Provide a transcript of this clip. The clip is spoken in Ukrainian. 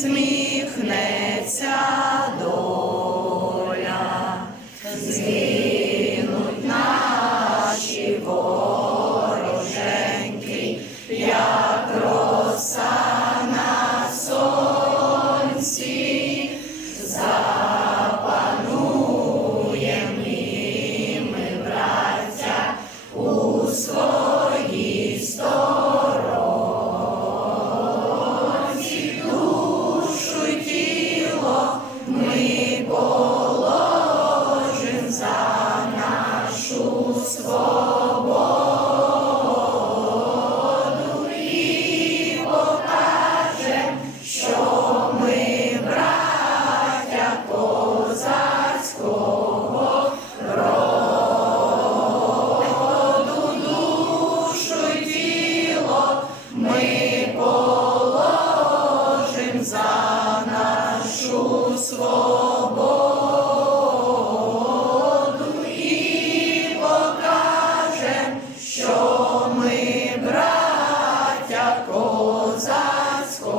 усміхнеться доля, згинуть наші вороженьки, свободу і що ми браття козацького роду, душу тіло ми положим за нашу свободу. козацького.